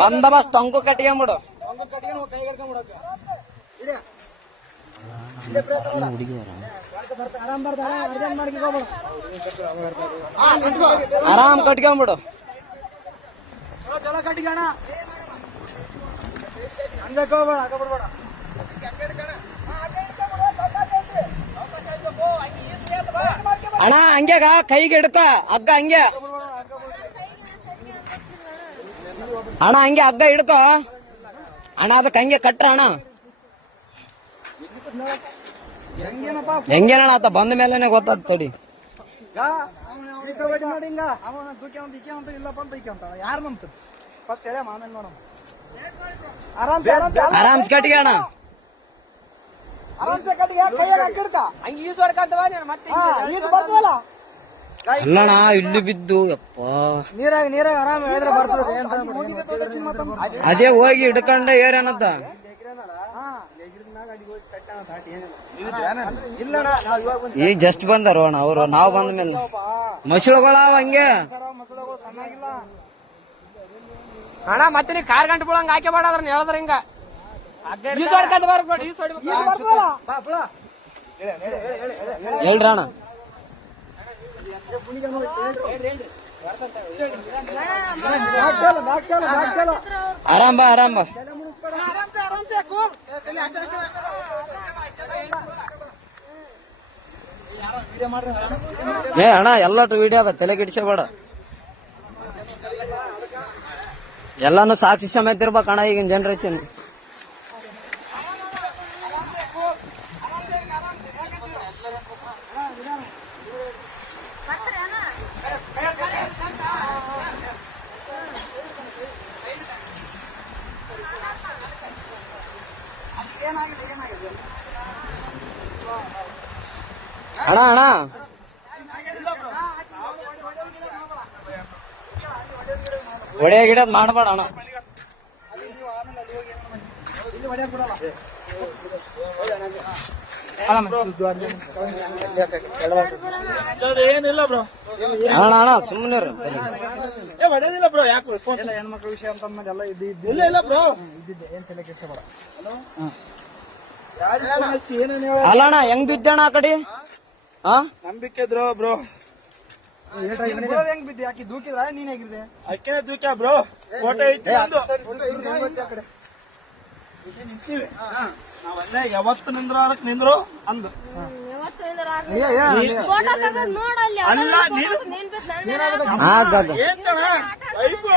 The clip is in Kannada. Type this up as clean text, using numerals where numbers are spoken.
ಬಂದೋಬಸ್ತ್ ಟೊಂಕು ಕಟ್ಕೊಂಬಿಡು. ಆರಾಮ್ ಕಟ್ಕೊಂಬಿಡು. ಅಣ್ಣ ಹಂಗ್ಯಾಗ ಕೈಗೆ ಹಿಡ್ಕ ಹಗ್ಗ ಹಂಗೆ ಅಣ್ಣ ಹಂಗೆ ಹಗ್ಗ ಹಿಡ್ಕೋ ಅಣ್ಣ. ಅದಕ್ಕೆ ಹಂಗೆ ಕಟ್ರ ಅಣ್ಣ. ಹೆಂಗೇನಣ್ಣ ಆತ ಬಂದ ಮೇಲೆನೆ ಗೊತ್ತಾದ ತಡಿ. ಆರಾಮ್ಸ್ ಕಟ್ಟಿಗೆ ಅಣ್ಣ. ಅಲ್ಲಣ್ಣ ಇಲ್ಲಿ ಬಿದ್ದು ಯಪ್ಪ ಅದೇ ಹೋಗಿ ಹಿಡ್ಕೊಂಡ ಏರೇನತ್ತ. ಈಗ ಜಸ್ಟ್ ಬಂದಾರ ಅಣ್ಣ ಅವ್ರು. ನಾವ್ ಬಂದ ಮೇಲೆ ಮಸಳುಗಳಾವ ಹಂಗೆ ಅಣ್ಣ. ಮತ್ತೆ ನೀ ಕಾರ್ ಗಂಟೆ ಬಿಡಂಗ ಹಾಕಿ ಬೇಡ ಅದ್ರ ಹೇಳಿದ್ರ ಹಿಂಗ ಹೇಳ್ರಣ್ಣ. ಆರಾಮ್ ಬಾ ಆರಾಮ್ ಬಾ. ಏ ಅಣ್ಣ ಎಲ್ಲಟು ವಿಡಿಯೋ ಅದ, ತಲೆ ಗಿಡಿಸಬೇಡ. ಎಲ್ಲಾನು ಸಾಕ್ಷಿ ಸಮೇತ ಇರ್ಬೇಕಣ್ಣ ಈಗಿನ ಜನರೇಷನ್. ಅಣ್ಣ ಅಣ್ಣ ಒಡೆಯ ಗಿಡದ್ ಮಾಡಬೇಡ ಅಣ್ಣ. ಏನಿಲ್ಲ ಬ್ರೋ, ಅಣ್ಣ ಅಣ್ಣ ಸುಮ್ಮನೆ ಹೊಡೆದಿಲ್ಲ ಬ್ರೋ. ಯಾಕೆ ಹೆಣ್ಮಕ್ಳ ವಿಷಯ ಅಂತ ಎಲ್ಲ ಇಲ್ಲ ಬ್ರೋ, ಇದ್ದಿದ್ದೆ. ಏನ್ ತಲೆ ಕೆಡ್ಸಬೇಡ. ಅಲ್ಲ ಅಣ್ಣ ಹೆಂಗ್ ಬಿದ್ದಣ್ಣ ಆ ಕಡೆ? ನಂಬಿಕೆ ಇದ್ರು ಬ್ರೋ. ಹೆಂಗ್ ಬಿದ್ದೆ? ಯಾಕೆ ದೂಕಿದ್ರ? ನೀನ್ ಹೇಗಿದ್ದೆ? ಅಕ್ಕಿನ ದೂಕ ಬ್ರೋ. ಫೋಟೋ ಐತಿ ನಾವಲ್ಲ ಯಾವತ್ತು ನಿಂದ್ರು ಅಂದು ಅಲ್ಲ